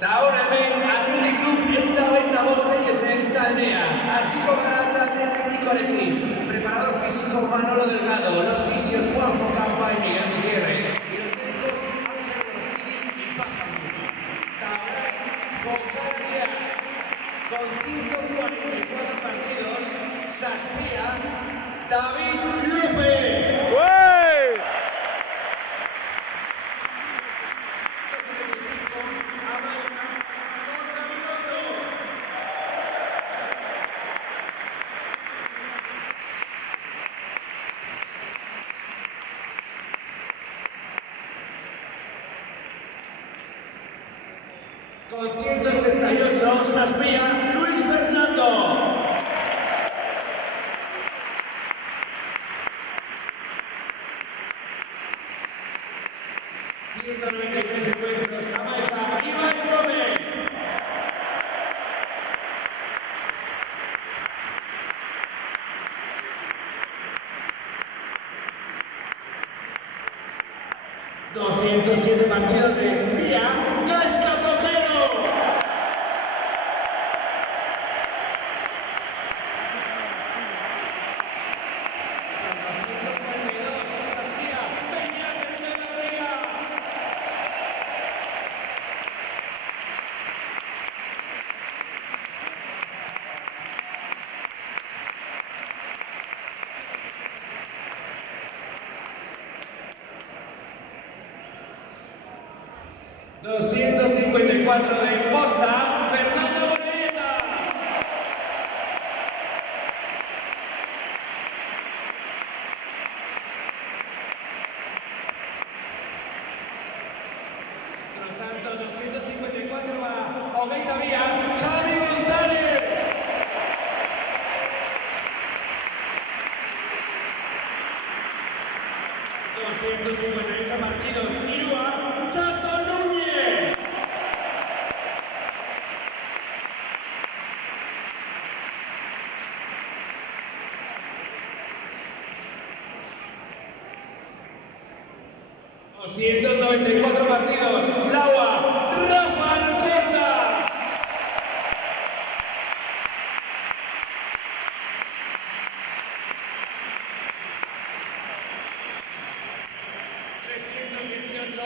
Taoremen Athletic Club ehundahogeita bost lehiesen taldea. Hasiko gara talde teknikoarekin. Preparador físico Manolo Delgado, los fisios Juanjo Campa y Miguel Gutiérrez. Y los médicos Ángel Rosini y Paja Mundo. Taoremen Fontaria, con 144 partidos, Saspía, David López. Con 188, Saspía, Luis Fernando. Encuentros, Jamaica, Iván Gómez. 207 partidos de Vía Gasca Topero. 254 de Posta, Fernando Bonerieta. 254 va hogeita Vía, Javi González. 258 partidos, Irúa, Chato Núñez. 294 partidos, Laua, Rafa Alcorta. 318,